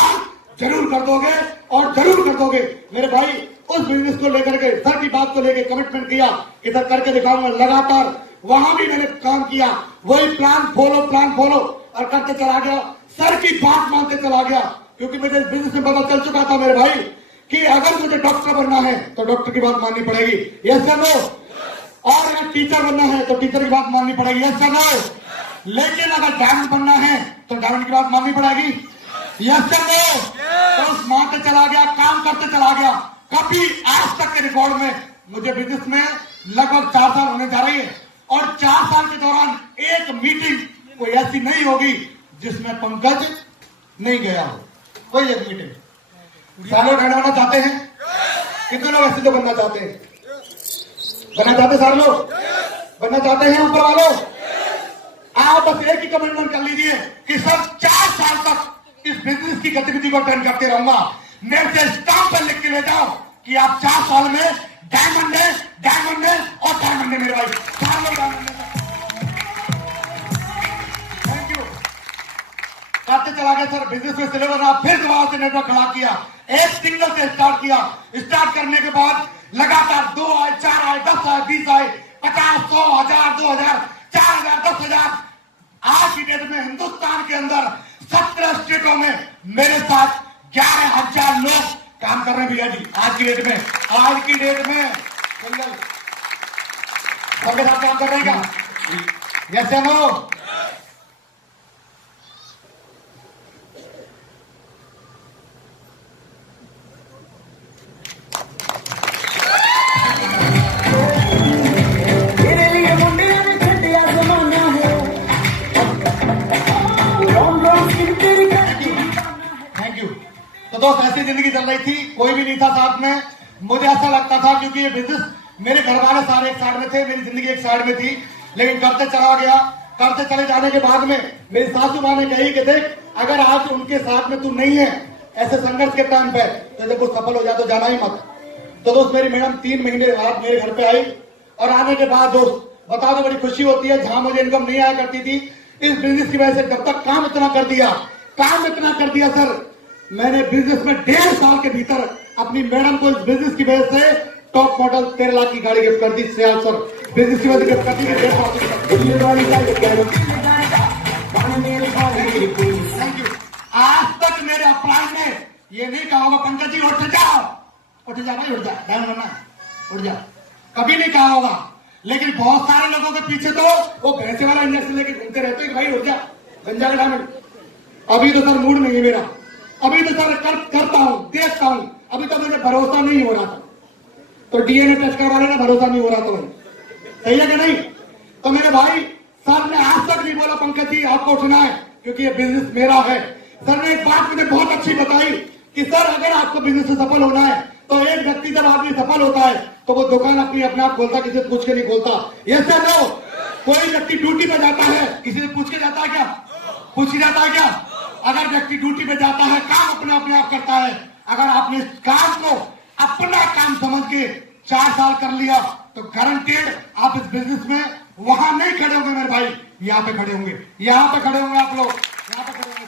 जरूर कर दोगे और जरूर कर दोगे। मेरे भाई उस बिजनेस को लेकर के सर की बात को लेकर कमिटमेंट किया कि सर करके दिखाऊंगा। लगातार वहां भी मैंने काम किया, वही प्लान फॉलो और करते चला गया। सर की बात मानते चला गया, क्योंकि मुझे बिजनेस में पता चल चुका था मेरे भाई कि अगर मुझे डॉक्टर बनना है तो डॉक्टर की बात माननी पड़ेगी। Yes sir no? और अगर टीचर बनना है तो टीचर की बात माननी पड़ेगी। Yes sir no? लेकिन अगर डायमंड बनना है तो डायमंड की बात माननी पड़ेगी। Yes sir no? तो उस मानते चला गया, काम करते चला गया। कभी आज तक के रिकॉर्ड में मुझे बिजनेस में लगभग 4 साल होने जा रही है, और 4 साल के दौरान एक मीटिंग कोई ऐसी नहीं होगी जिसमें पंकज नहीं गया हो। कोई एक मीटिंग। सारे लोग बनना चाहते हैं? कितने लोग ऐसे तो बनना चाहते हैं? बनना चाहते सारे लोग? बनना चाहते हैं ऊपर वालों? आप बस एक ही कमिटमेंट कर लीजिए कि सर 4 साल तक इस बिजनेस की गतिविधि को अटेंड करते रहूंगा। मेरे से स्टाम्प पर लिख के ले जाओ कि आप 4 साल में डायमंड है और डायमंड है मेरे भाई। 4 लोग डायमंड है। Thank you. करते चला गया सर बिजनेस में सिलेबर रहा, फिर दोबारा से नेटवर्क खड़ा किया। एक सिंगल से स्टार्ट किया। स्टार्ट करने के बाद लगातार 2 आए, 4 आए, 10 आए, 20 आए, 50, 100, 1000, 2000, 4000, 10,000। आज की डेट में हिंदुस्तान के अंदर 17 स्टेटों में मेरे साथ 11,000 लोग काम कर रहे हैं भैया जी। आज की डेट में सबके साथ काम कर रहे हैं क्या? यस या नो? तो दोस्त ऐसी जिंदगी चल रही थी, कोई भी नहीं था साथ में। मुझे ऐसा लगता था क्योंकि ये बिजनेस मेरे घर वाले सारे एक साइड में थे, मेरी जिंदगी एक साइड में थी, लेकिन करते चला गया। करते चले जाने के बाद में मेरी सासू माँ ने कही कि देख अगर आज उनके साथ में तू नहीं है ऐसे संघर्ष के टाइम पे तो जब वो सफल हो जाए तो जाना ही मत। तो दोस्त मेरी मैडम 3 महीने बाद मेरे घर पे आई, और आने के बाद दोस्त बता दो बड़ी खुशी होती है। जहां मुझे इनकम नहीं आया करती थी इस बिजनेस की वजह से, जब तक काम इतना कर दिया सर, मैंने बिजनेस में 1.5 साल के भीतर अपनी मैडम को इस बिजनेस की वजह से टॉप मॉडल 13 लाख की गाड़ी गिफ्ट कर दी। सयाल सर बिजनेस की वजह से गिफ्ट कर दी। Thank you. आज तक मेरे अपलाइन में ये नहीं कहा होगा पंकज जी उठ जा भाई, उठ जा, डायमंड बनना उठ जा, कभी नहीं कहा होगा। लेकिन बहुत सारे लोगों के पीछे तो वो भैंसे वाला इंजेक्शन लेके घूमते रहते हैं, भाई उठ जा, बन जा डायमंड। अभी तो सर मूड नहीं है मेरा, अभी तो सर करता हूं, देखता हूं, अभी तो मुझे भरोसा नहीं हो रहा था। तो डीएनए टेस्ट करवा लेना, भरोसा नहीं हो रहा तो सही है कि नहीं? तो मेरे भाई सर ने आज तक नहीं बोला पंकज जी आपको उठना है क्योंकि ये बिजनेस मेरा है। सर ने एक बात मुझे बहुत अच्छी बताई कि सर अगर आपको बिजनेस में सफल होना है तो एक व्यक्ति जब आदमी सफल होता है तो वो दुकान अपनी अपने आप खोलता, किसी से पूछ के नहीं खोलता। ये सर नो? कोई व्यक्ति ड्यूटी में जाता है किसी से पूछ के जाता है क्या? पूछी जाता है क्या? अगर व्यक्ति ड्यूटी पे जाता है, काम अपने आप करता है, अगर आपने इस काम को अपना काम समझ के 4 साल कर लिया तो गारंटेड आप इस बिजनेस में वहां नहीं खड़े होंगे मेरे भाई, यहाँ पे खड़े होंगे, यहाँ पे खड़े होंगे आप लोग, यहाँ पे खड़े होंगे।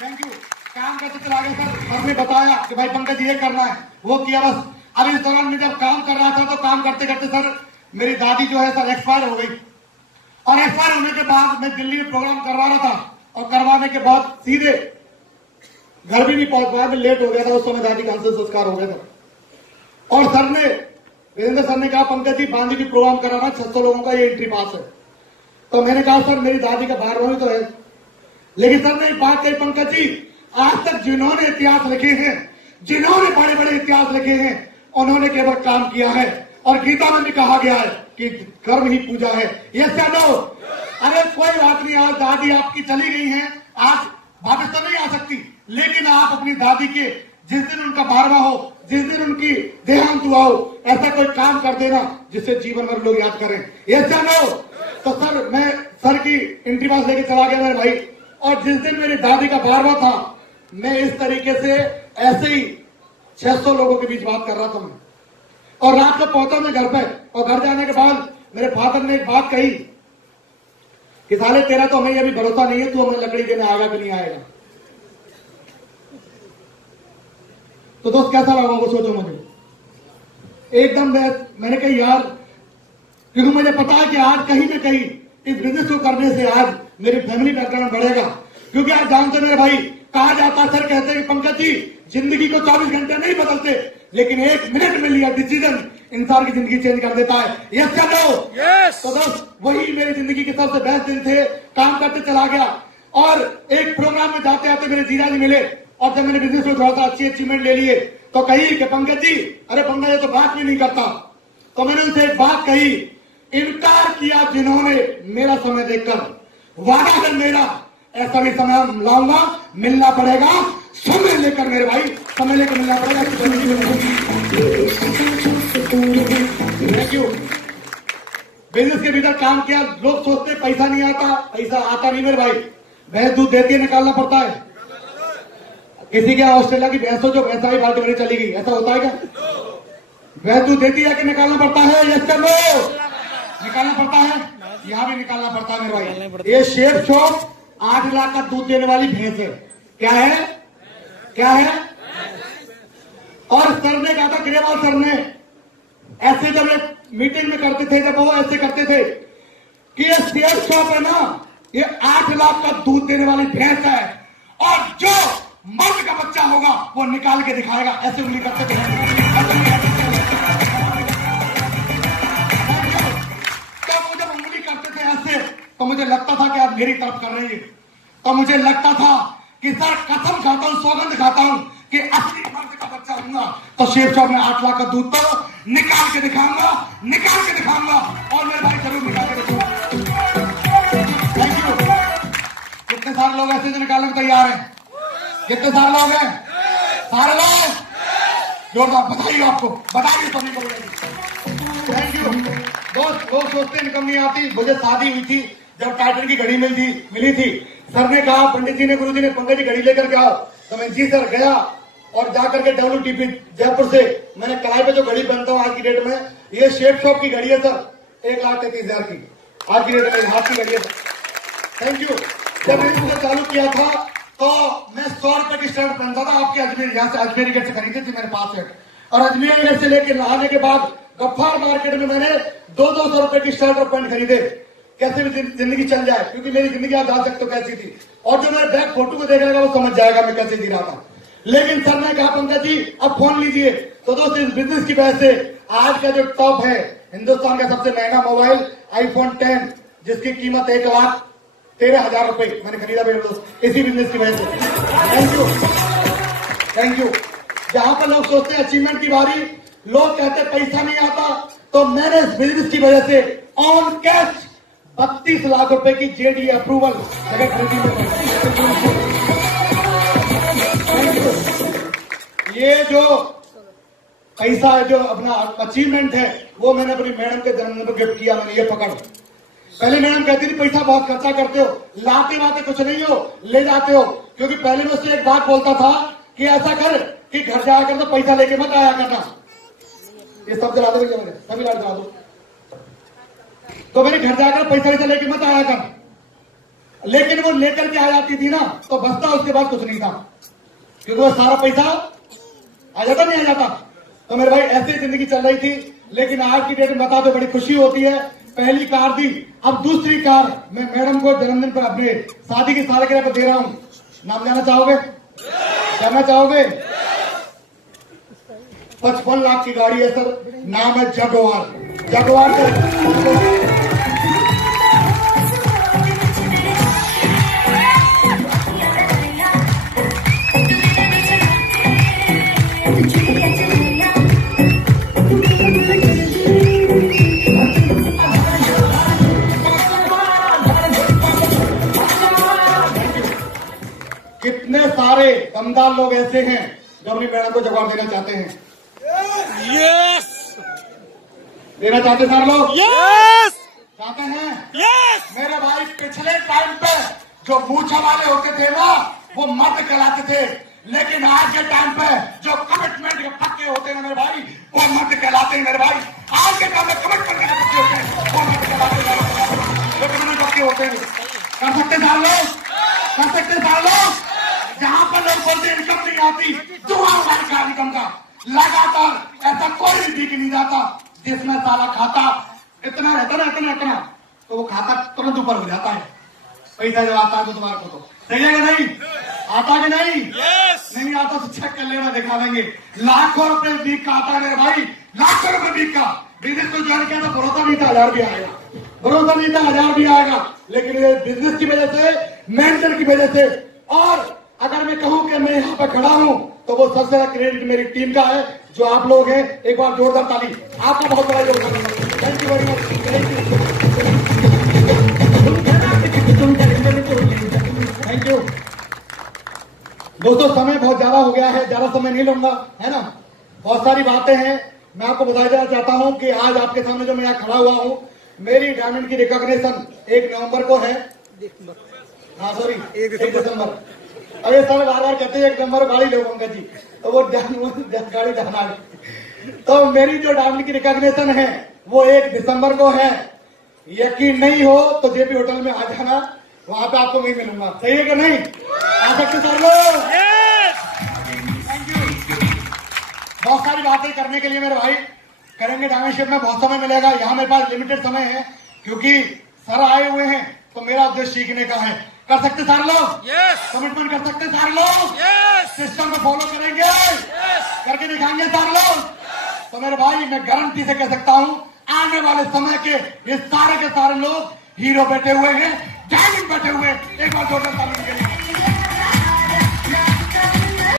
Thank you. काम कैसे चला गया सर? सर ने बताया कि भाई पंकज ये करना है, वो किया बस। अब इस दौरान मैं जब काम कर रहा था तो काम करते करते सर मेरी दादी जो है सर एक्सपायर हो गई, और एक्सपायर होने के बाद मैं दिल्ली में प्रोग्राम करवा रहा था, और करवाने के बाद सीधे घर भी नहीं पहुंच पाया, मैं लेट हो गया था। उस समय दादी का अंतिम संस्कार हो गया था, और सर ने, वीरेंद्र सर ने कहा पंकज जी बांदी भी प्रोग्राम कराना, 600 लोगों का ये एंट्री पास है। तो मैंने कहा सर मेरी दादी का 12वां तो है, लेकिन सर ने एक बात कही, पंकज जी आज तक जिन्होंने इतिहास लिखे हैं, जिन्होंने बड़े बड़े इतिहास लिखे हैं, उन्होंने केवल काम किया है, और गीता में भी कहा गया है कि कर्म ही पूजा है। ये नो? अरे कोई बात नहीं, आज दादी आपकी चली गई है, आज वापस तो नहीं आ सकती, लेकिन आप अपनी दादी के जिस दिन उनका 12वां हो, जिस दिन उनकी देहांत हुआ हो, ऐसा कोई काम कर देना जिससे जीवन भर लोग याद करें। ये नो? तो सर मैं सर की एंट्री पास लेके चला गया मेरे भाई, और जिस दिन मेरी दादी का 12वां था, मैं इस तरीके से ऐसे ही 600 लोगों के बीच बात कर रहा था मैं, और रात को पहुंचा मैं घर पे, और घर जाने के बाद मेरे फादर ने एक बात कही कि साले तेरा तो हमें अभी भरोसा नहीं है, तू हमें लकड़ी देने आएगा कि नहीं आएगा। तो दोस्त कैसा लगा वो सोचो मुझे एकदम। मैंने कही यार, क्योंकि मुझे पता है कि आज कहीं ना कहीं इस बिजनेस को करने से आज मेरी फैमिली बैकग्राउंड बढ़ेगा, क्योंकि आप जानते मेरे भाई, कहा जाता सर कहते हैं कि पंकज जी जिंदगी को 24 घंटे नहीं बदलते, लेकिन 1 मिनट में लिया डिसीजन इंसान की जिंदगी चेंज कर देता है। यस क्या नो? यस। तो दोस्त वही मेरी जिंदगी के सबसे बेस्ट दिन थे, काम करते चला गया, और एक प्रोग्राम में जाते आते मेरे जीरा जी मिले, और जब मैंने बिजनेस में थोड़ा सा अच्छी अचीवमेंट ले लिए तो कही कि पंकज जी, अरे पंकज ये तो बात भी नहीं करता। तो मैंने उनसे एक बात कही, इनकार किया जिन्होंने मेरा समय देखकर, वादा है मेरा ऐसा भी समय लाऊंगा, मिलना पड़ेगा समय लेकर मेरे भाई, समय लेकर मिलना पड़ेगा। Thank you. बिजनेस के भीतर काम किया, लोग सोचते पैसा नहीं आता, पैसा आता नहीं मेरे भाई, भैंस दूध देती है, निकालना पड़ता है। किसी के ऑस्ट्रेलिया की भैंस हो जो भैंसा ही बाल्टी भरी चली गई, ऐसा होता है क्या? भैंस दूध देती है कि निकालना पड़ता है? यस कर लो, निकालना पड़ता है, यहाँ भी निकालना पड़ता है मेरे भाई। ये शेफ शॉप 8 लाख का दूध देने वाली भैंस है। क्या है? क्या है? और सर ने कहा था, ग्रेवाल सर ने ऐसे जब एक मीटिंग में करते थे, जब वो ऐसे करते थे कि ये शेफ शॉप है ना, ये 8 लाख का दूध देने वाली भैंस है, और जो मर्द का बच्चा होगा वो निकाल के दिखाएगा। ऐसे उंगली करते थे, तो मुझे उंगली करते थे ऐसे, तो मुझे लगता था कि आप मेरी तरफ कर रही है, तो मुझे लगता था कि सर कसम खाता हूं, सौगंध खाता हूं कि असली मर्द का बच्चा होगा तो शेफ शॉप में 8 लाख का दूध तो निकाल के दिखाऊंगा, निकाल के दिखाऊंगा, और मेरे भाई जरूर निकाल के दिखाऊंगा। Thank you. कितने सारे लोग ऐसे जो निकालने को तैयार हैं? कितने सारे लोग हैं? सारे लोग जोरदार बधाई आपको, बधाई सभी को। Thank you. दोस्त लोग सोचते इनकम नहीं आती, मुझे शादी हुई थी जब टाइटन की घड़ी मिली थी, सर ने कहा, पंडित जी ने, गुरु जी ने, पंकज जी घड़ी लेकर के आओ, तो मैं जी सर गया, और जाकर के WTP जयपुर से मैंने कलाई पे जो घड़ी पहनता हूँ आज की डेट में, ये शेफ शॉप की घड़ी है सर, 1,33,000 की आज की डेट में हाथ की घड़ी है सर। Thank you. जब मैंने इसे चालू किया था तो मैं 100 रुपए की शर्ट पहनता था, आपके अजमेर, यहाँ से अजमेरी गेट से खरीदी थी मेरे पास है, और अजमेर गेट से लेकर आने के बाद गफ्फार मार्केट में मैंने 200 रुपए की शर्ट और पैंट खरीदे, कैसे भी जिंदगी चल जाए, क्योंकि मेरी जिंदगी आप जान सकते हो कैसी थी, और जो मेरे बैक फोटो को देखेगा वो समझ जाएगा मैं कैसे जी रहा था। लेकिन सर ने कहा पंकज जी अब फोन लीजिए, तो दोस्त इस बिजनेस की वजह से आज का जो टॉप है, हिंदुस्तान का सबसे महंगा मोबाइल iPhone 10, जिसकी कीमत 1,13,000 रुपए मैंने खरीदा मेरे दोस्त, इसी बिजनेस की वजह से। Thank you, thank you. जहां पर लोग सोचते हैं अचीवमेंट की बारी, लोग कहते हैं पैसा नहीं आता, तो मैंने इस बिजनेस की वजह से ऑन कैश 32 लाख रुपए की JD अप्रूवल जगह खरीदी। ये जो पैसा है, जो अपना अचीवमेंट है, वो मैंने अपनी मैडम के जन्मदिन पर गिफ्ट किया, मैंने ये पकड़, पहले मैडम कहती थी पैसा बहुत खर्चा करते हो, लाते वाते कुछ नहीं हो, ले जाते हो। क्योंकि पहले मैं उससे एक बात बोलता था कि ऐसा कर कि घर जाया कर तो पैसा लेके मत आया करना। ये सब जला दो भैया, मेरे सभी लाइट जला दो। तो मेरे घर जाकर पैसा वैसा लेके मत आया कर, लेकिन वो लेकर के आ जाती थी ना तो बचता उसके बाद कुछ नहीं था, क्योंकि वो सारा पैसा आ जाता नहीं आ जाता। तो मेरे भाई ऐसे जिंदगी चल रही थी। लेकिन आज की डेट में बता दो, बड़ी खुशी होती है। पहली कार दी, अब दूसरी कार मैं मैडम को जन्मदिन पर अपने शादी की सालगिरह पर दे रहा हूं। नाम जाना चाहोगे? जानना चाहोगे? 55 लाख की गाड़ी है सर, नाम है जगुआर। जगुआर कितने सारे दमदार लोग ऐसे हैं जो अपनी मैडम को जवाब देना चाहते हैं। यस देना चाहते सारे लोग? यस चाहते हैं? यस मेरे भाई पिछले टाइम पे जो मूछा वाले होते थे ना वो मर्द कहलाते थे, लेकिन आज के टाइम पे जो कमिटमेंट के पक्के होते हैं मेरे भाई वो मर्द कहलाते हैं। मेरे भाई आज के टाइम में कमिटमेंट के पक्के होते हैं वो मर्द कहलाते हैं, वो कमिटमेंट पक्के होते हैं। कर सकते सारे लोग? कर सकते सारे लोग? जहां पर लोग बोलते इनकम नहीं आती, दुआ का इनकम का लगातार ऐसा कोई भी दिख नहीं जाता जिसमें साला खाता इतना रहता ना, इतना इतना तो वो खाता तुरंत ऊपर हो जाता है। पैसा जब आता है तो तुम्हारे को तो सही है कि नहीं? आता कि नहीं? यस नहीं आता तो चेक कर लेना, दिखा देंगे। लाखों रुपए वीक का आता है मेरे भाई, लाखों रुपए वीक का। बिजनेस को ज्वाइन किया तो भरोसा नहीं था 1000 भी आएगा, भरोसा नहीं था 1000 भी आएगा। लेकिन ये बिजनेस की वजह से, मेंटर की वजह से, और अगर मैं कहूं कि मैं यहाँ पे खड़ा हूं तो वो सबसे ज्यादा क्रेडिट मेरी टीम का है, जो आप लोग हैं। एक बार जोरदार ताली, आपका बहुत बड़ा योगदान है। Thank you very much, thank you. दोस्तों समय बहुत ज्यादा हो गया है, ज्यादा समय नहीं लूंगा, है ना। बहुत सारी बातें हैं। मैं आपको बता देना चाहता हूं कि आज आपके सामने जो मैं यहाँ खड़ा हुआ हूं, मेरी डायमंड की रिकॉग्निशन 1 नवंबर को है। हाँ सॉरी 1 दिसंबर। अरे सर बार बार कहते हैं 1 नंबर गाड़ी लो पंकज जी, तो वो गाड़ी जाना। तो मेरी जो डायमंड की रिकॉग्निशन है वो 1 दिसंबर को है। यकीन नहीं हो तो जेपी होटल में आ जाना, वहां पे आपको मैं मिलूंगा। सही है कि नहीं? आ सकते सर लोग? Thank you. बहुत सारी बातें करने के लिए मेरे भाई करेंगे। डायमंडशिप में बहुत समय मिलेगा, यहाँ मेरे पास लिमिटेड समय है क्योंकि सर आए हुए हैं, तो मेरा उद्देश्य सीखने का है। कर सकते सारे लोग? यस कमिटमेंट कर सकते सारे लोग? यस सिस्टम को फॉलो करेंगे, करके दिखाएंगे सारे लोग। तो मेरे भाई मैं गारंटी से कह सकता हूं आने वाले समय के ये सारे के सारे लोग हीरो बैठे हुए हैं, डायमंड बैठे हुए हैं। एक बार जोरदार ताली के लिए